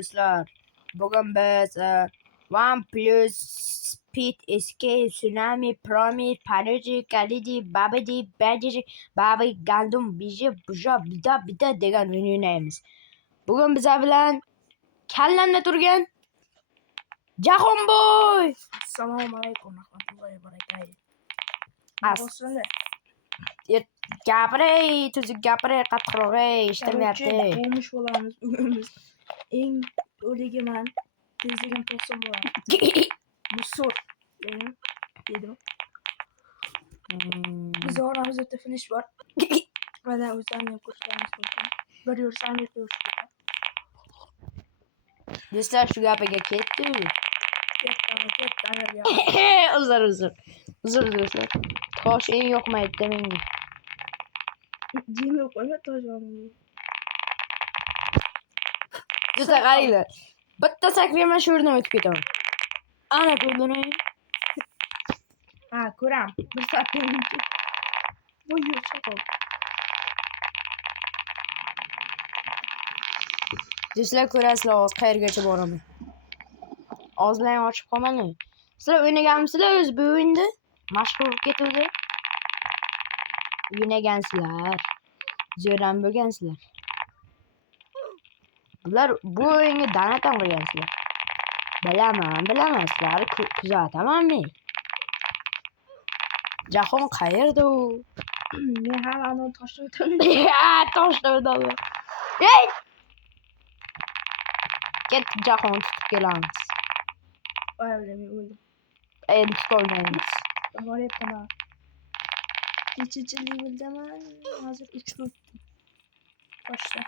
Arkadaşlar bugün biz OnePlus Speed Escape Tsunami Promise Panaji Kalidi Babidi Badiri Babi Gandum Biji Buja Bida degan o'ynaymiz. Bugun biza bilan kallamda turgan Jahonboy. Assalomu alaykum rahmatullohi va barakatuh. Gapiray, tuzuk gapiray, qattiqroq eshitmayapti. Bo'lmish bo'lamiz bugun biz. Eng o'ligiman. Tezligim 90 bo'ladi. Musor. Dedim. Biz oramizda finish bor. Mana o'zlarini ko'rsatamiz mumkin. Bir yursam yurishdi. Do'stlar shu gapiga ketdi. Uzr do'stlar. Tosh eng yoqmaydi menga. Jini qo'yma toshlarni. Do'stlar qaranglar. Bitta sakrayman shu yerdan o'tib ketaman. Ana ko'rdingmi? Ha, ko'ram. Bir sakrayman. Bu yurishdi. Do'stlar ko'rasizlar hozir qayergacha boraman. Og'izlaring ochib qolmang. Sizlar o'ynaganmisizlar o'zi bu o'yinda? Mashhur bo'lib ketuvdi. O'ynagansizlar. Zo'ram bo'lgansizlar. Bular bu o'yinga danatam qilgansizlar. Bilaman sizlarni kuzatamanmi? Jahon qayerda u? Men ham ana toshni o'taman. Toshni o'taman. Ey! Ket jahon tutib kelamiz. O'yladim, o'ldim. Endi tutolmaymiz. Boryapman. Nechinchi leveldaman? Hozir 3 kun. Toshda.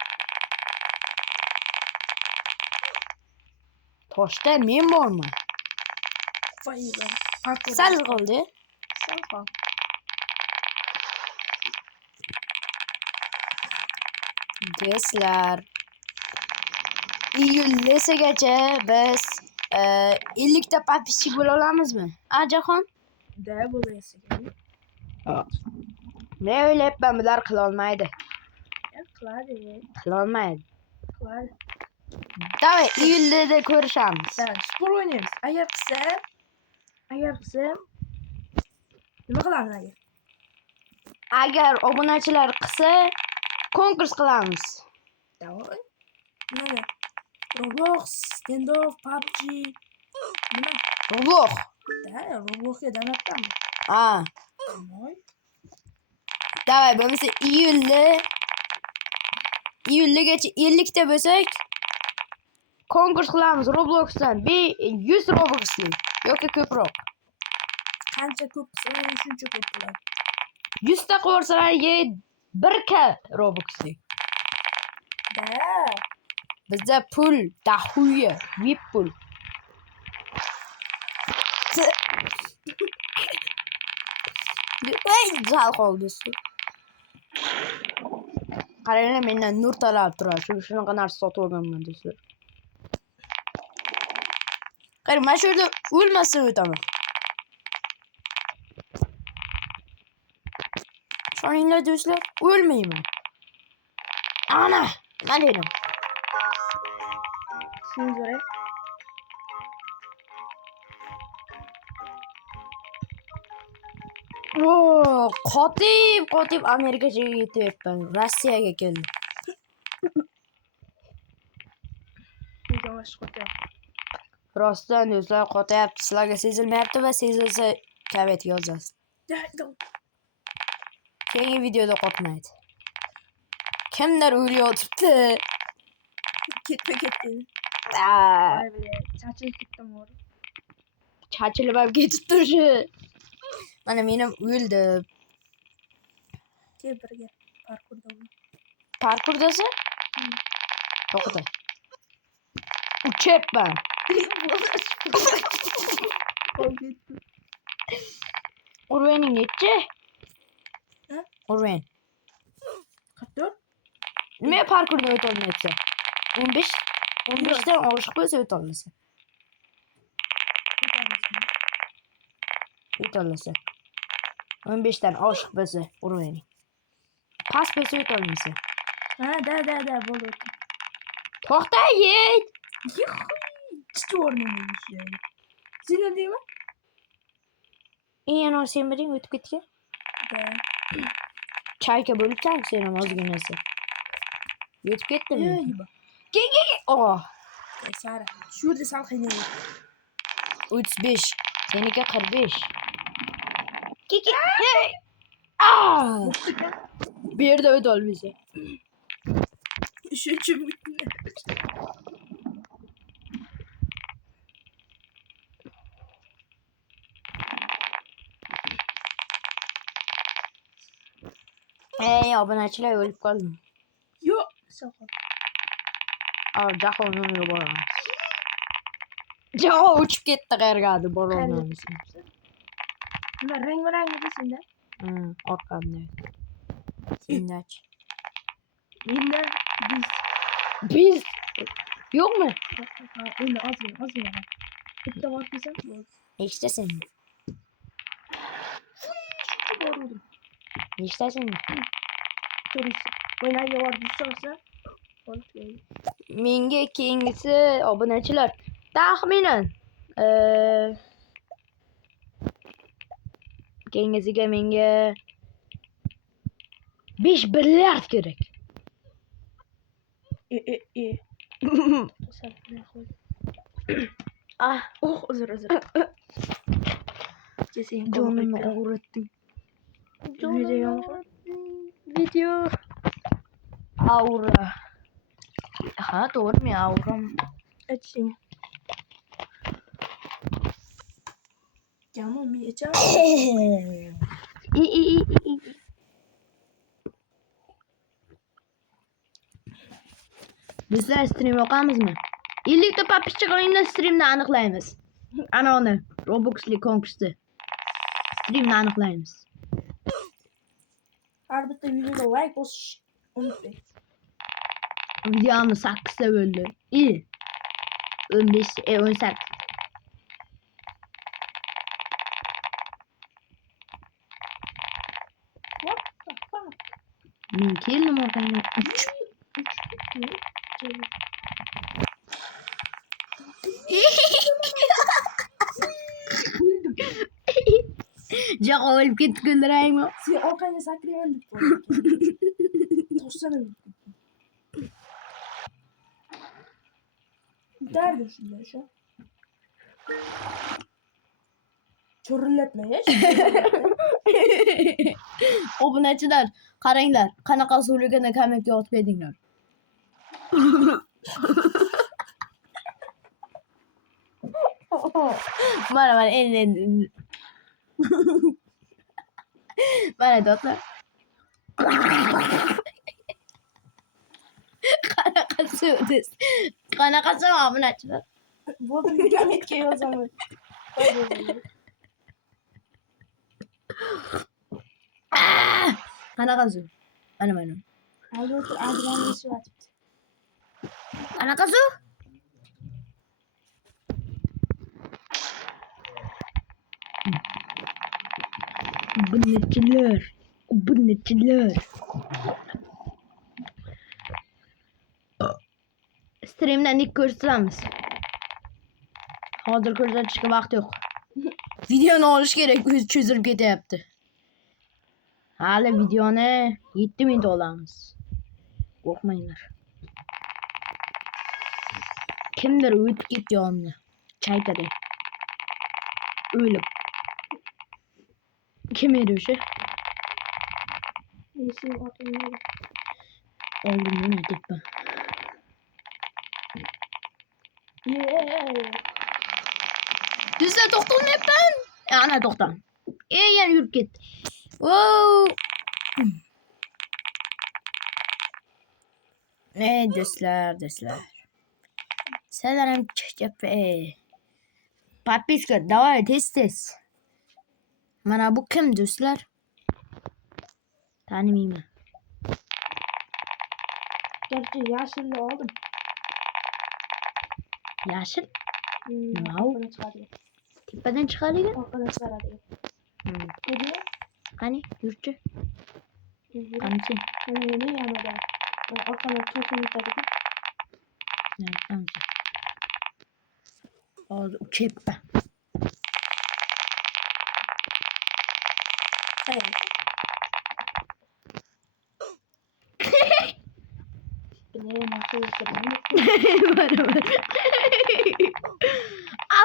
Toshda men borman. Foyda. Sal qoldi. Sal qoldi. Do'stlar, iyulgacha biz 50 ta podpisчик bo'la olamizmi? A Jahon? Da bo'laysiz. Men o'ylayapman bular qila olmaydi. Qiladi. Qilolmaydi. Qiladi. Davay, iyulda ko'rishamiz. Spor o'ynaymiz. Agar qilsam nima qilamiz agar? Agar obunachilar qilsa, konkurs qilamiz. Davay. Nima? Roblox, Standoff, PUBG. Nima? Roblox. Da, Robloxga danatamiz. Ha. Voy. Davay, bo'lmasa iyulgacha 50 ta bo'lsak, konkurs qilamiz Robloxdan. 100 Robux'lik yoki ko'proq. Qancha ko'p qilsa, shuncha ko'p bo'ladi. 100 ta qo'rsalar 1k Robux'lik. Da. Bizda pul dahuya, VIP pul. Ey, zal qoldi. Qaranglar, mendan nur talab turadi. Shunaqa narsa sotib olganman do'stlar. Qarang, mana shu yerda o'lmasdan o'taman. Ishoninglar do'stlar, o'lmayman. Ana, mana dedim. Shuni so'ray. Qotib Amerikaga yetyapman. Rossiyaga keldim. Yavash qo'yib. Rostdan do'stlar qotyapti. Sizlarga sezilmayapti va sezilsa kavet yozasiz. Keyingi videoda qotmaydi. Kimdir o'layotibdi. Ketdi. Aa, Chachilib ketdim o'g'ri. chachilib ham ketibdi shu. Mana menim o'ldi. Kel birga parkurda. Parkurdasi? To'xta. Uchepman. Urvening nechi? Ha? Urven. 44? Nima parkurda o'ta olmayapsan? 15 dan oshiq bo'lsa o'ta olasan. O'ta olasan. 15 dan oshiq bo'lsa urvening. Past bo'lsa o'ta olmaysan. Ha, da, bo'ldi. To'xta, yet. Yuh. Çornunu işte. Senin değil mi? İyi yani sen bilin ötüp gitken. De. Çayka bölükten senin az günesi. Ötüp gittin mi? İyi bak. Oh. Sara. Şurada sal kaynağı. 35. Seninki 45. Kiki. Aa! Bıktık ya. Bir de ödül bize. Şu çubuk. Hey aboneçiler ölüp kaldım. Yok. Sakın. Aa Jack oynuyor bana. Jack uçup gitti kargadı boronun. Bunlar renk gibisin de. Hı, arkamda. Şimdi aç. Yine biz. Biz. Yok mu? Öyle az yine. Bir de var bizim. İşte sen. Çok yoruldum. İşte sen. Görürsün. Oynayı var bir sorsa. Minge ikincisi aboneçiler. Tahminen. Kengesiga menga 5 milyard kerak. Ah, Oh özür. Kesin canımı ağrıttın. Video. Aura. Ha doğru mu ya auram? Açayım. Camı mı açar? İyi. Bizler stream okamız mı? İllikte papişçik oyunda streamde anıklayımız. Ana onu. Robux'li konkustu. Streamde anıklayımız. Harbiden videoda like olsun. Unutmayın. Videomuz 8'de böldü. İyi. 15, 18. What the fuck? Min kildim oradan. 3. Jack ölüp gitti güldüreyim mi? Sen orkayla saklayamadık. Tossana. Derdim şimdi şu. Çorulletme ya. Obunachilar, qaranglar, qanaqa suvligini kommentga yozib beringlar. Mana endi. Mana do'stlar. Qanaqa suvdiz? Qanaqa suv obunachilar? Bo'ldi, kommentga yozaman. Qanaqa suv? Mana. Albatta Adrian'ın işi var. Qanaqa suv? Bunnichilar. Stream'den ilk ko'rsatamiz. Hozir ko'rsatishga vaqt yo'q. Videoni olish kerak, o'zi cho'zilib ketyapti. Hali videoni 7 minut olamiz. Qo'rqmanglar. Kimdir o'tib ketdi yonimda. Chayqadi. O'lib. Kim edi o'sha? Yeşil atımları. Oldimdan aytyapman. Do'stlar to'xtalmayapman. Ana to'xtam. Yana yurib ketdi. Wow. Do'stlar. Salarim chiqib. Подписка, давай tez. Mana bu kim do'stlar? Tanımayman. Gerçi yaşlı oldum. Yashil? Ortadan çıkarıyor. Tepadan chiqadigan? Ortadan çıkarıyor. Geliyor. Qani, yurchi. Geliyor. Qancha? Yine yanında. Ortadan çok iyi tabii. Qancha. Hozir uchayapman.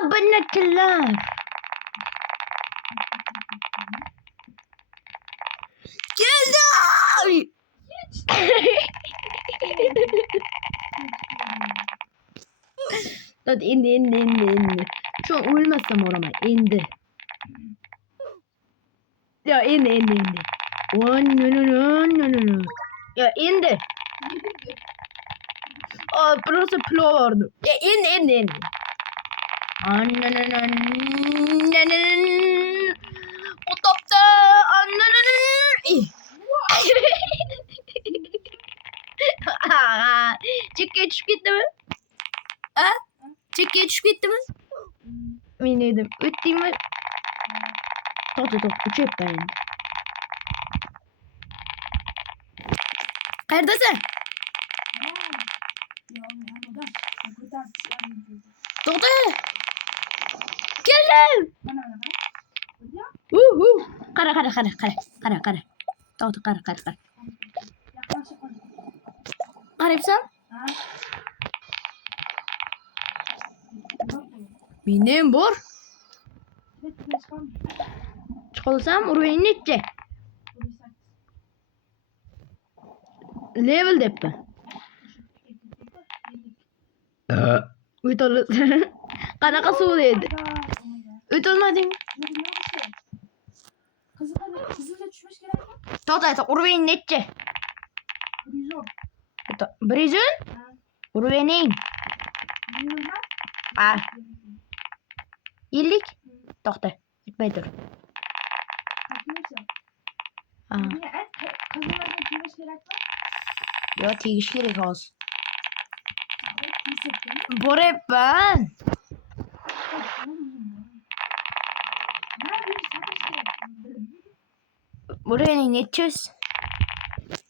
Obunachilar. Keldi. Hadi endi. Şu an ölmezsem orama endi. Ya endi. No. Ya endi. Aa burası plo vardı. Ya endi. O topta. Çekiye düşüp gitti mi? Ha? Çekiye düşüp gitti mi? Mineydim. Ötteyim mi? Top. Uçup ben yani. Neredesin? Doktor. Geldim. Kara. Doktor kara. Karayipsan? Benim bor. Çıkalsam uruyun netçe. Level depti. Öt oldu. Qanaqa suv dedi. Öt olmading. Kızılca düşmüş gerek mi? To'xta, uruyun netçe. Brizun? Uruyning. Ah. 50. To'xta, yetmay tur. Ha. Kızılca düşmüş gerek mi? Yo, tegish kerak hozir. Boryapman. Uruyning netchis?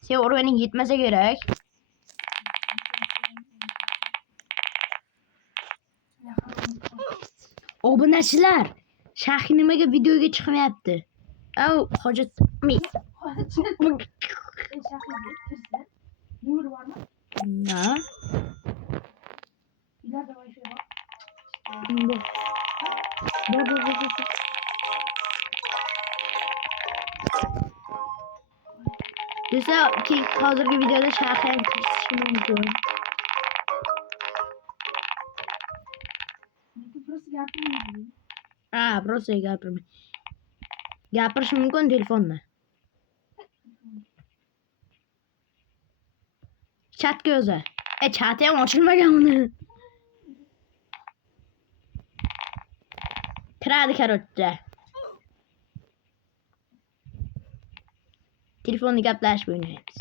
Sen uruyning yetmasa kerak. Obunachilar, Shahri nimaga videoga chiqmayapti? Au, hojat. Nur var mı? Ha? İleride Wi-Fi var. Bu. Desa ki hozirgi videoda Shahri kirishim mumkin. Burası gapirmaydi. Ha, просто gapirmay. Gapirish mumkin telefonda. Chat o'zi. Chat ham ochilmagan uni. Kiradi karotda. Telefonda gaplashib o'ynaymiz.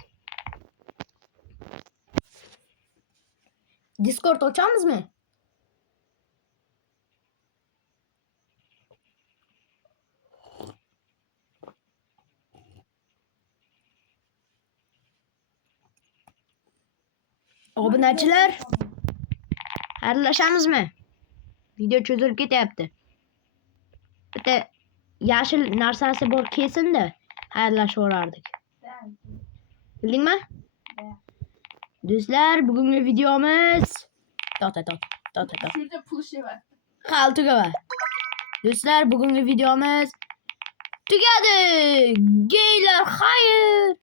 Discord ochamizmi? Obunachilar, xayrlashamizmi? Video cho'zilib ketyapti. Bitta yashil narsasi bor kesinda xayrlashaverardik. Bildingmi? Do'stlar, bugungi videomiz Şurada pul şey var. Hal tugaba. Do'stlar, bugungi videomiz tugadi. Geylar, xayr.